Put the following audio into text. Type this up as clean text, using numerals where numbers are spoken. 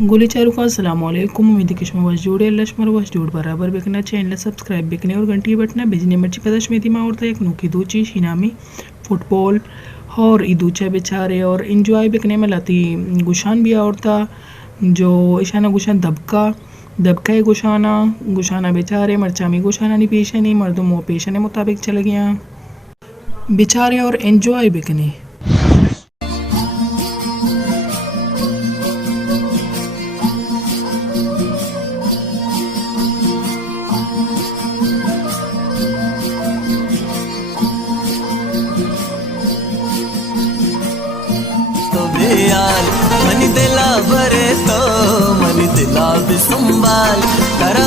गोली चारू का अस्सलामुअलैकुम। उम्मीद कि शुमा वश जोड़े लश्मर वश जोड़ बराबर बेकना चैनल सब्सक्राइब बेकने और घंटी बटना बिजने मर्ची पदश में दिमा और एक नुकी दूची शिनामी फुटबॉल और इदूचा बेचारे और इंजॉय बेकने में लाती गुशान भी औरता जो ईशाना गुशान दबका गुशाना गुशाना बेचारे मरचामी गुशाना नहीं पेशनी मर्दों पेशने मुताबिक चल गया बेचारे और एंजॉय बेकने। मनी दिला बरे तो मनी दिला भी संभाल कर